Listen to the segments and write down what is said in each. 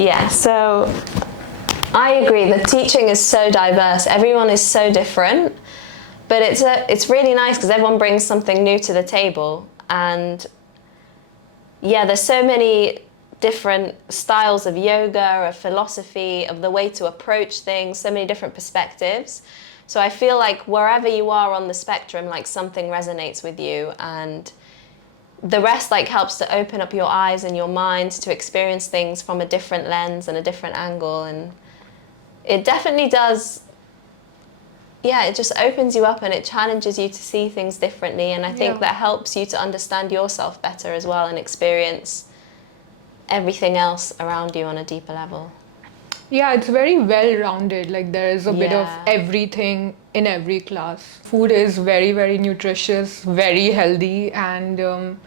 Yeah, so I agree. The teaching is so diverse. Everyone is so different, but it's really nice because everyone brings something new to the table. And yeah, there's so many different styles of yoga, of philosophy, of the way to approach things, so many different perspectives. So I feel like wherever you are on the spectrum, like something resonates with you, and the rest like helps to open up your eyes and your mind to experience things from a different lens and a different angle. And it definitely does, yeah, it just opens you up and it challenges you to see things differently. And I think that helps you to understand yourself better as well and experience everything else around you on a deeper level. Yeah, it's very well-rounded. Like there is a bit of everything in every class. Food is very, very nutritious, very healthy, and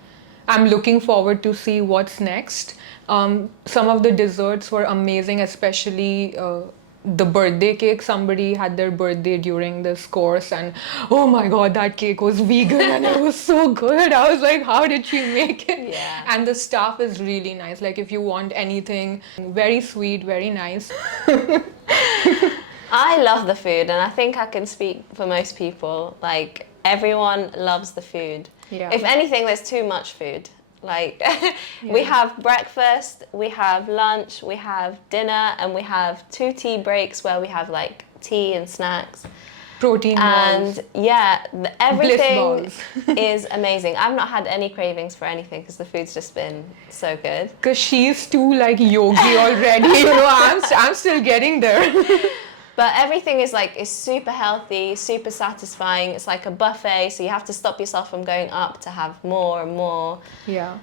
I'm looking forward to see what's next. Some of the desserts were amazing, especially the birthday cake. Somebody had their birthday during this course, and oh my god, that cake was vegan and it was so good. I was like, how did she make it? Yeah. And the staff is really nice. Like if you want anything, very sweet, very nice. I love the food, and I think I can speak for most people. Like, everyone loves the food. Yeah. If anything, there's too much food. Like, we have breakfast, we have lunch, we have dinner, and we have 2 tea breaks where we have like tea and snacks. Protein balls. And yeah, everything Bliss is amazing. I've not had any cravings for anything because the food's just been so good. Because she's too like yogi already, you know, I'm still getting there. But everything is super healthy, super satisfying. It's like a buffet, so you have to stop yourself from going up to have more and more. Yeah.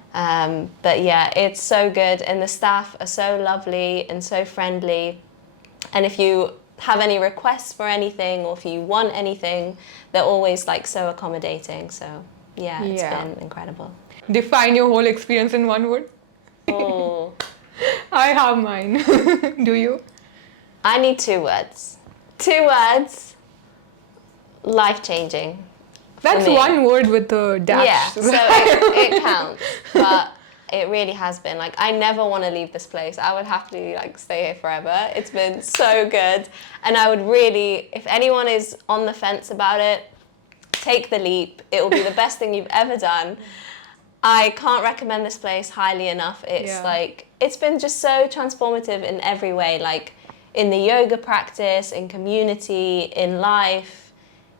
But yeah, it's so good, and the staff are so lovely and so friendly. And if you have any requests for anything, or if you want anything, they're always like so accommodating. So yeah, it's been incredible. Define your whole experience in one word. Oh. I have mine. Do you? I need 2 words. 2 words. Life-changing. That's one word with a dash. Yeah, so it counts. But it really has been. Like, I never want to leave this place. I would happily like stay here forever. It's been so good. And I would really, if anyone is on the fence about it, take the leap. It will be the best thing you've ever done. I can't recommend this place highly enough. It's like, it's been just so transformative in every way. Like, in the yoga practice, in community, in life.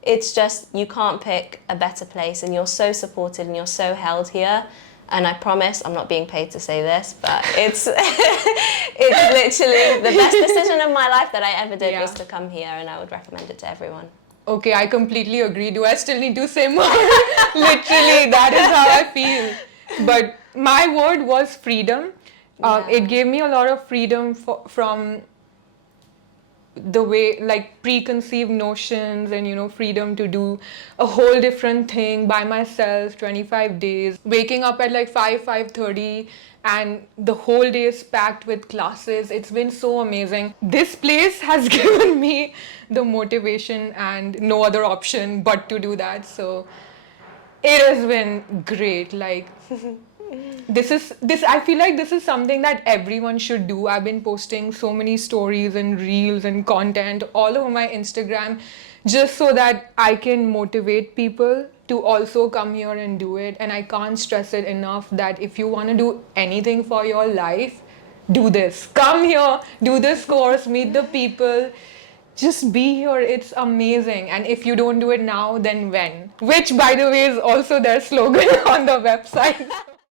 It's just, you can't pick a better place, and you're so supported and you're so held here. And I promise, I'm not being paid to say this, but it's it's literally the best decision of my life that I ever did was to come here, and I would recommend it to everyone. Okay, I completely agree. Do I still need to say more? Literally, that is how I feel. But my word was freedom. It gave me a lot of freedom from the way, like, preconceived notions, and, you know, freedom to do a whole different thing by myself, 25 days, waking up at like 5:30, and the whole day is packed with classes. It's been so amazing. This place has given me the motivation and no other option but to do that. So it has been great. Like, I feel like this is something that everyone should do. I've been posting so many stories and reels and content all over my Instagram just so that I can motivate people to also come here and do it. And I can't stress it enough that if you want to do anything for your life, do this. Come here, do this course, meet the people. Just be here. It's amazing. And if you don't do it now, then when? Which, by the way, is also their slogan on the website.